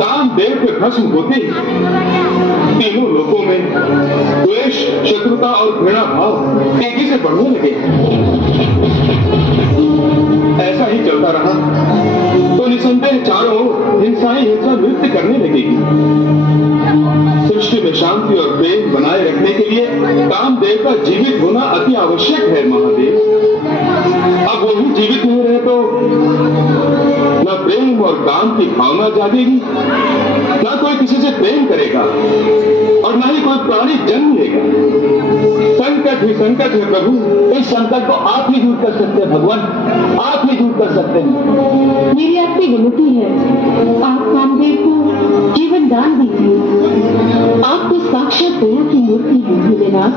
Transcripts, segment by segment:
कामदेव के भस्म होते ही तीनों लोगों में द्वेष, शत्रुता और घृणा भाव तेजी से बढ़ने लगे। ऐसा ही चलता रहा तो निसंदेह चारों ओर हिंसाएं हिंसा नृत्य करने लगेगी। सृष्टि में शांति और प्रेम बनाए रखने के लिए कामदेव का जीवित होना अति आवश्यक है महादेव। अब वो ही जीवित नहीं रहे तो न प्रेम और काम की भावना जागेगी, न कोई किसी से प्रेम करेगा और न ही कोई प्राणी जन्म लेगा। संकट ही संकट है प्रभु। इस संकट को आप ही दूर कर सकते हैं भगवान, आप ही दूर कर सकते हैं। मेरी आपसे विनती है, आप कामदेव को जीवन दान दीजिए। आप तो साक्षात दया की मूर्ति हैं भोलेनाथ।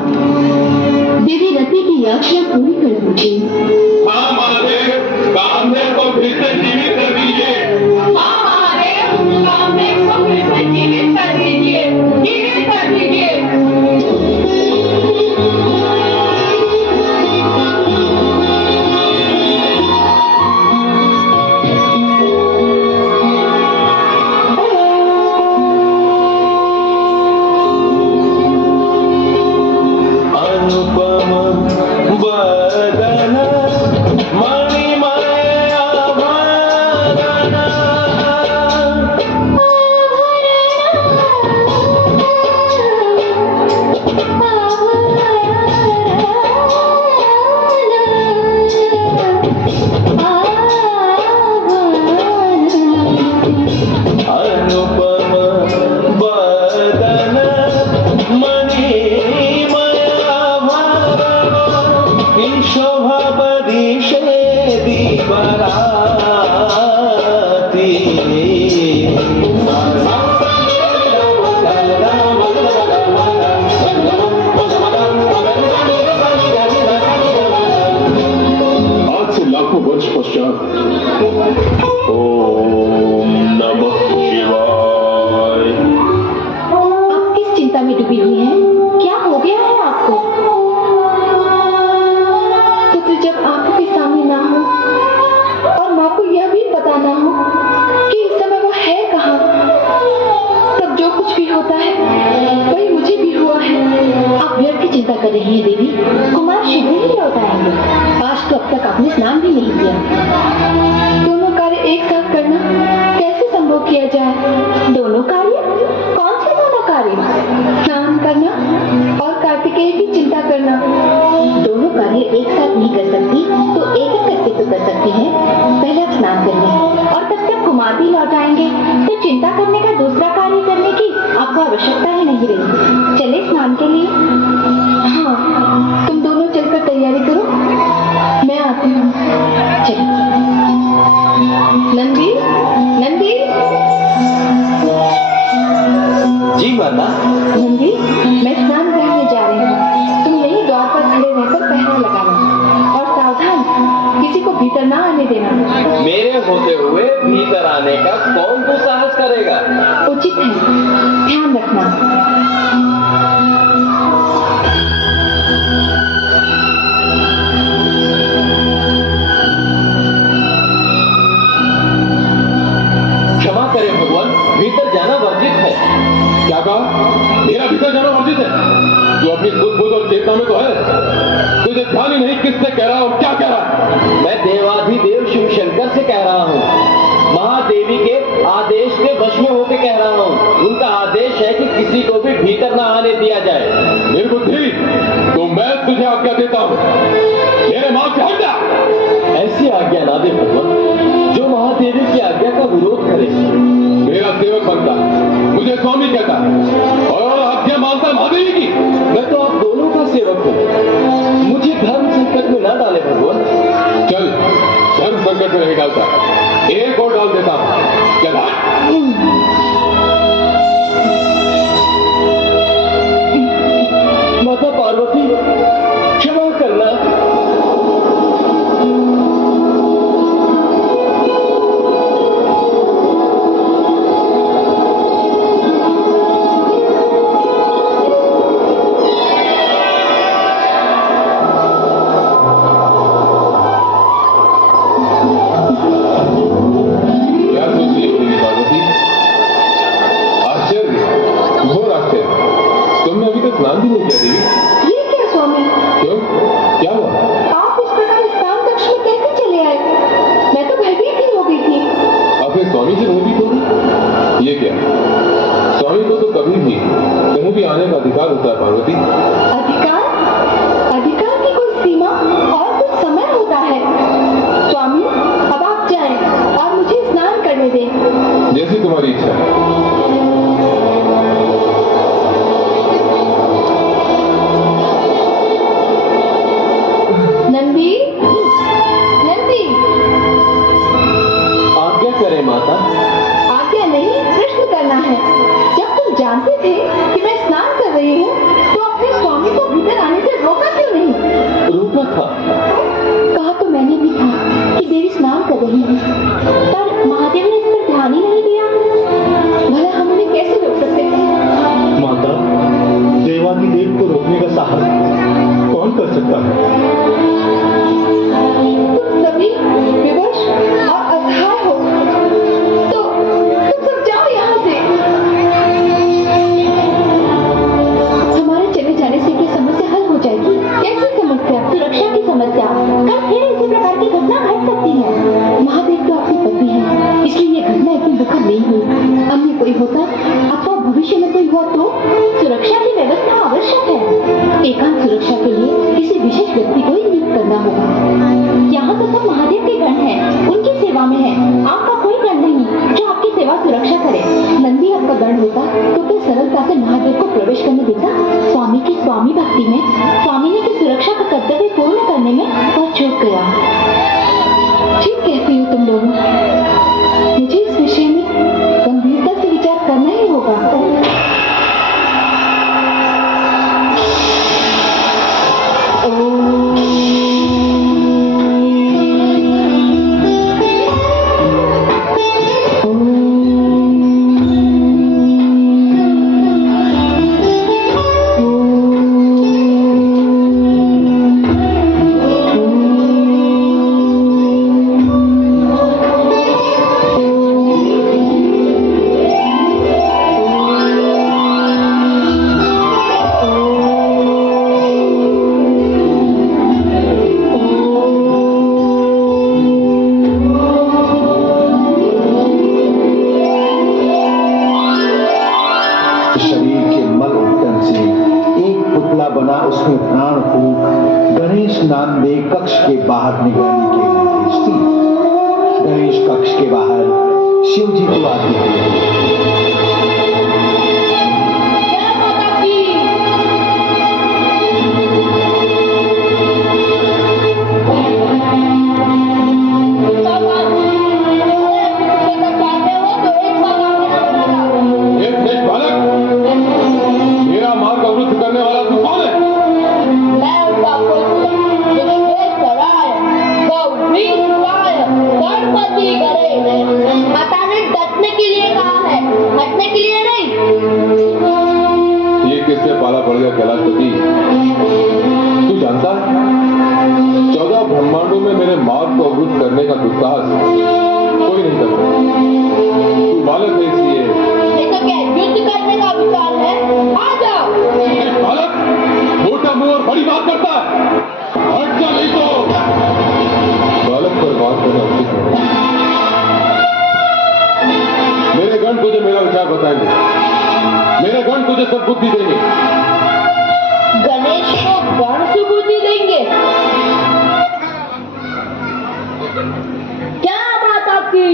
देवी रति की याचना पूरी कर दीजिए। हाँ महादेव, कामदेव को फिर से जीवित कर दीजिए। हाँ महादेव, कामदेव को फिर से जीवित कर दीजिए, जीवित कर दीजिए। ये क्या, स्वामी को तो कभी भी कहीं भी आने का अधिकार होता है पार्वती। अधिकार? अधिकार की कोई सीमा और कुछ समय होता है। स्वामी, अब आप जाएं और मुझे स्नान करने दें। जैसी तुम्हारी इच्छा है। नंदी, नंदी। आज्ञा करें माता। आज्ञा नहीं, प्रश्न करना है। जब तुम जानते थे कि मैं स्नान कर रही हूँ, तो अपने स्वामी को भीतर आने से रोका क्यों नहीं? रोका था। कहा तो मैंने भी था कि देवी स्नान कर रही है, पर महादेव ने इस पर ध्यान ही नहीं दिया। भला हम उन्हें कैसे रोक सकते थे? माता, देवाधिदेव को रोकने का साहस कौन कर सकता है? तुम सभी विवश और असहाय हो, तो तुम सब जाओ यहाँ से। हमारे चले जाने से क्या समस्या हल हो जाएगी? कैसी समस्या? सुरक्षा की समस्या। कल फिर इसी प्रकार की घटना घट सकती है। महादेव तो आपकी पति है, इसलिए ये घटना इतनी दुखद नहीं हुई। अन्य कोई होता अथवा भविष्य में कोई हुआ तो सुरक्षा की व्यवस्था आवश्यक है। एकांत सुरक्षा के लिए किसी विशेष व्यक्ति को ही नियुक्त करना होगा। यहाँ तो सब महादेव के गण हैं, उनकी सेवा में है। आपका कोई गण नहीं जो आपकी सेवा सुरक्षा करे। नंदी आपका गण होता तो क्या सरलता से महादेव को प्रवेश करने देता? स्वामी की स्वामी भक्ति में स्वामिनी की सुरक्षा का कर्तव्य पूर्ण करने में वह चूक गया। ठीक कहती हो तुम लोग। मुझे इस विषय में गंभीरता से विचार करना ही होगा। शरीर के मल उपटन से एक पुतला बना, उसमें प्राण फूंक गणेश नामदेव कक्ष के बाहर निगरानी के निर्देश दी। गणेश कक्ष के बाहर शिव जी को आते हुए पाला पड़ गया कैलाशपति। तू जानता है 14 ब्रह्मांडों में मेरे मार्ग को अवरुद्ध करने का दुस्साहस कोई नहीं करता। तू बालक है इसलिए। तो क्या युद्ध करने का विचार है? आ जाओ। बालक मोटा मुंह और बड़ी बात करता है, हट जा नहीं तो। बालक पर बात करना उचित नहीं। मेरे गण तुझे मेरा विचार बताएंगे, मेरे गण तुझे सब बुद्धि देंगे। गणेश को गण सुबुद्धि देंगे? क्या बात आपकी?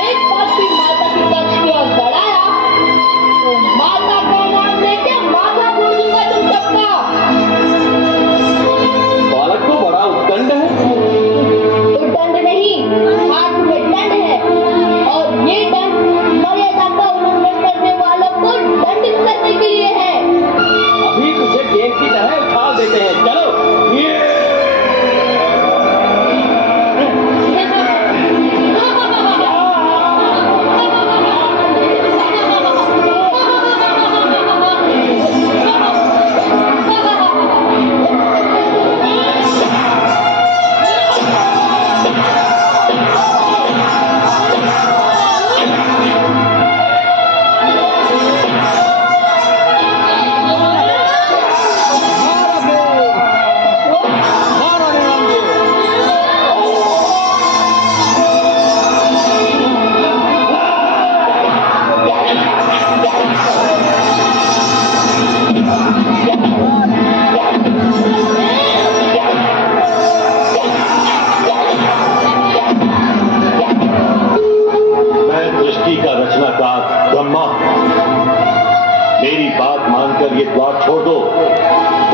एक बार भी माता की कक्ष की ओर बढ़ाया तो माता का नाम लेके माता बोल दूंगा तुम सबका। बालक तो बड़ा उत्तंड है। दंड नहीं, हाथ में दंड है, और ये दंड मर्यादा का उल्लंघन करने वालों को दंडित करने के लिए है। अभी तुझे गेंद की तरह उछाल देते हैं, चलो। ये द्वार छोड़ दो,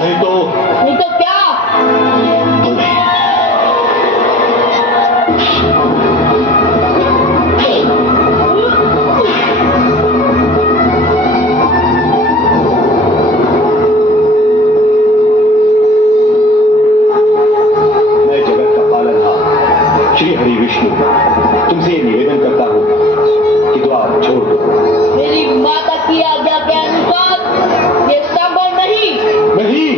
नहीं तो क्या? मैं जगत का पालनहार श्री हरि विष्णु तुमसे ये निवेदन करता हूं कि द्वार छोड़ दो। मेरी माता की आज्ञा के अनुसार ये संभव नहीं। नहीं,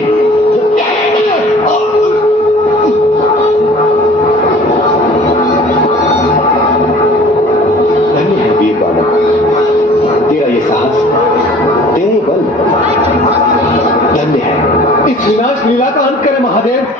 धन्य है वीर बालक, तेरा ये साहस, तेरे बल धन्य है। इस विनाश लीला का अंत करे महादेव।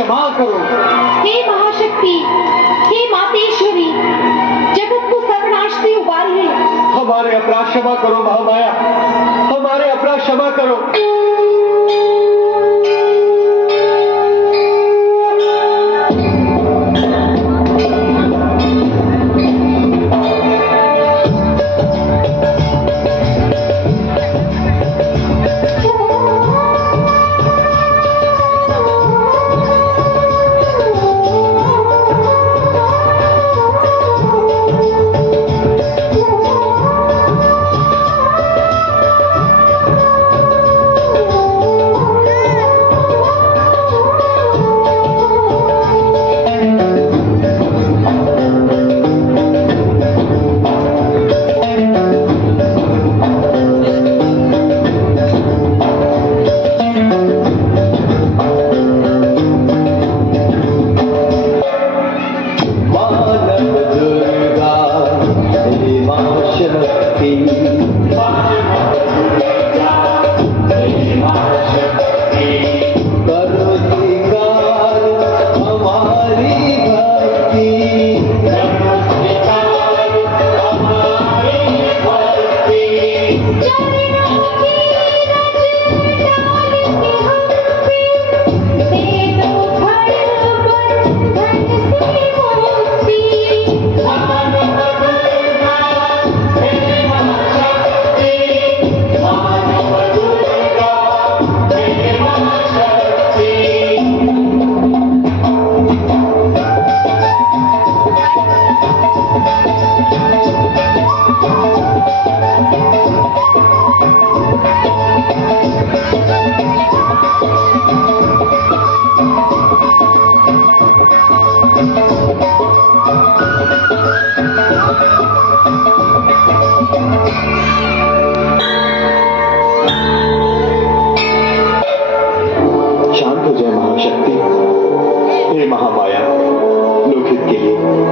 क्षमा करो। हे महाशक्ति, हे मातेश्वरी, जगत को सर्वनाश से उबारिए। हमारे अपराध क्षमा करो महामाया, हमारे अपराध क्षमा करो।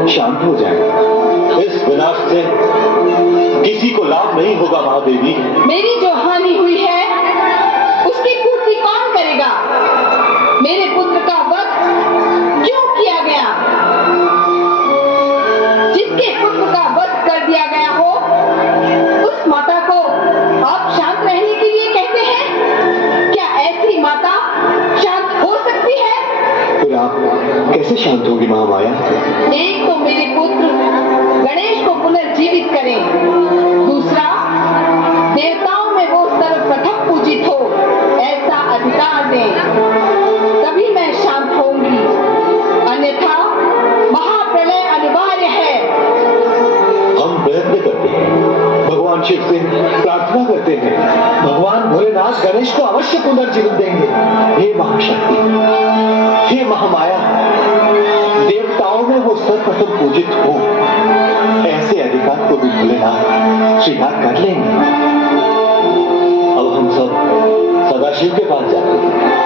शांत हो जाए। इस विनाश से किसी को लाभ नहीं होगा महादेवी। मेरी जो हानि हुई है उसकी पूर्ति कौन करेगा? मेरे पुत्र का वध क्यों किया गया? जिसके पुत्र का वध कर दिया गया हो उस माता को आप शांत रहने के लिए कहते हैं? क्या ऐसी माता शांत हो सकती है? फिर आप कैसे शांत होगी महामाया? एक तो मेरे पुत्र गणेश को पुनर्जीवित करें, दूसरा देवताओं में वो सर्वप्रथम पूजित हो ऐसा अधिकार दें, तभी मैं शांत होंगी, अन्यथा महाप्रलय अनिवार्य है। हम प्रयत्न करते हैं, भगवान शिव से प्रार्थना करते हैं, भगवान भोलेनाथ गणेश को अवश्य पुनर्जीवित देंगे। हे महाशक्ति, हे महामाया, देवताओं में वो सर्वप्रथम पूजित हो ऐसे अधिकार को भी भोलेनाथ स्वीकार कर लेंगे। अब हम सब सदाशिव के पास जाते हैं।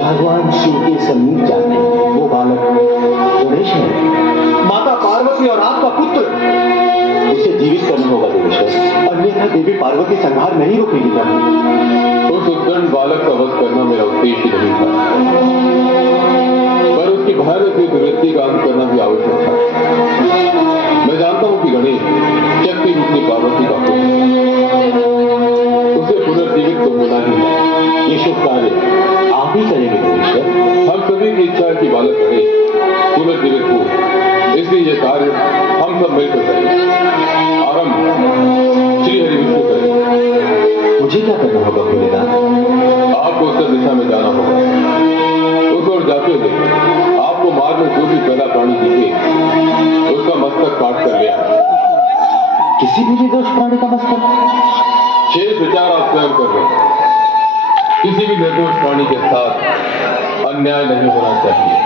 भगवान शिव के समीप जाते हैं। वो बालक गणेश है, माता पार्वती और आपका पुत्र, उसे जीवित करना होगा देवेश्वर, अन्यथा देवी पार्वती संहार नहीं रोकेगी। उस उद्दंड बालक का वध करना मेरा उद्देश्य नहीं था, पर उसकी भयानक वृत्ति का अंत करना भी आवश्यक था। मैं जानता हूं कि गणेश शक्ति रूपी पार्वती का पुत्र, उसे पुनर्जीवित तो होना ही है। ये शुभ कार्य आप ही करेंगे देवेश्वर। हम सभी की इच्छा है कि बालक गणेश पुनर्जीवित हो, इसलिए ये कार्य हम सब मिलकर करें। आरंभ श्री हरि विष्णु करें। मुझे क्या करना होगा भोलेनाथ? आपको उत्तर दिशा में जाना होगा। उस ओर जाते हुए आपको मार्ग में जो भी पहला प्राणी दिखे उसका मस्तक काट कर ले आए। किसी भी निर्दोष प्राणी का मस्तक? शेष विचार आप स्वयं कर रहे। किसी भी निर्दोष प्राणी के साथ अन्याय नहीं होना चाहिए।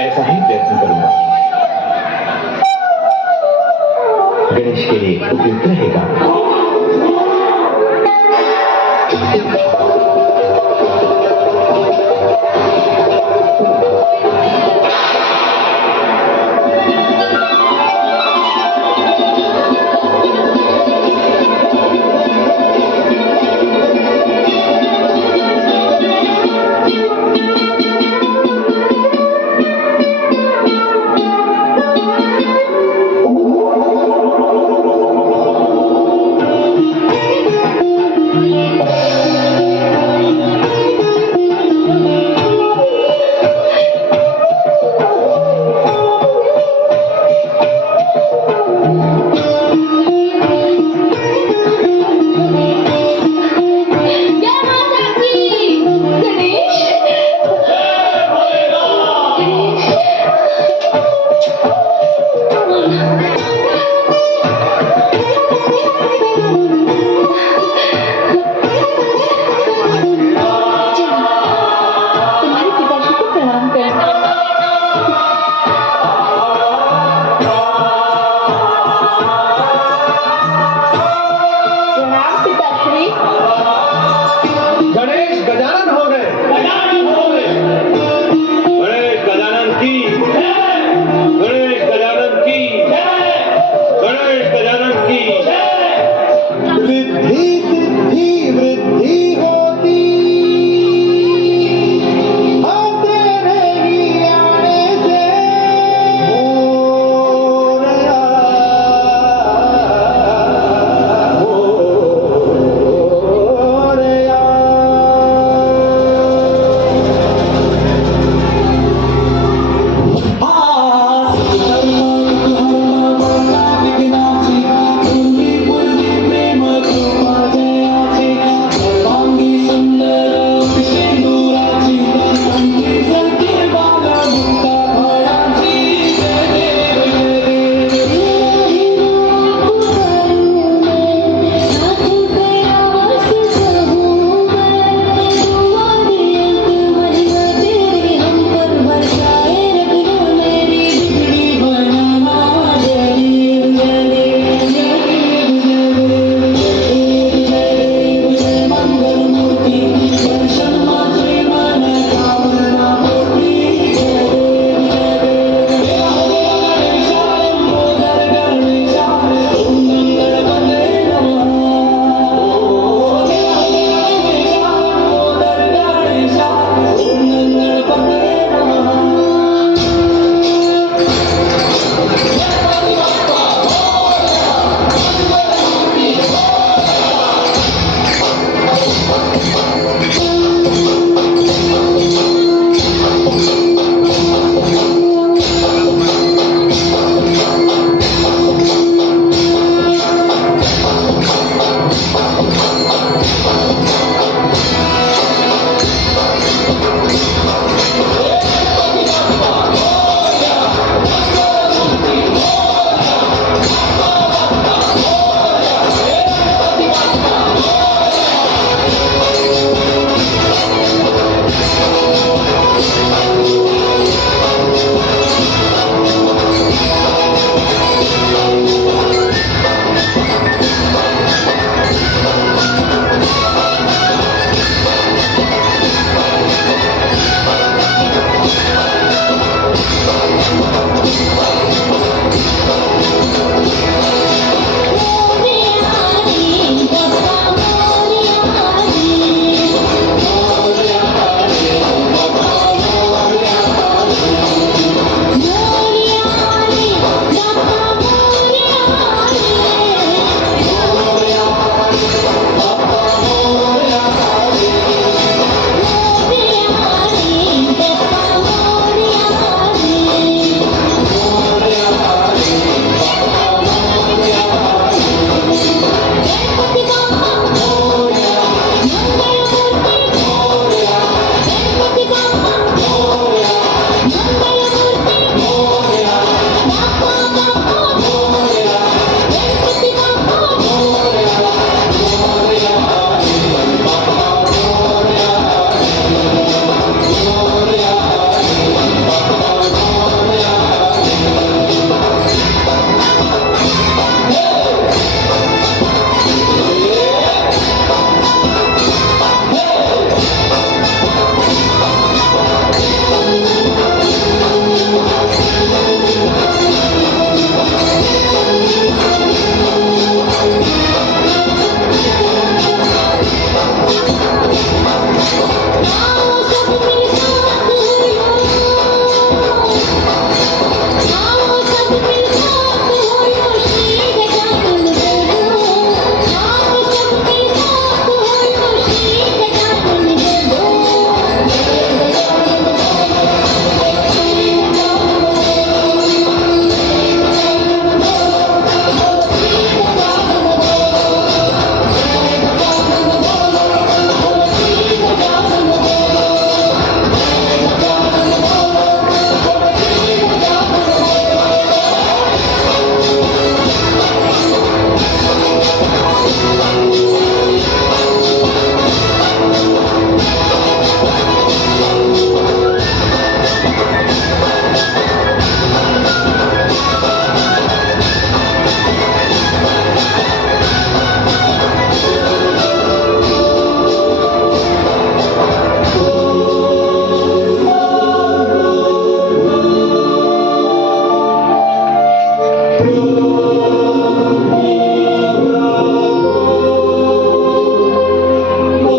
ऐसा ही प्रयत्न करूंगा। गणेश के लिए उपयुक्त रहेगा।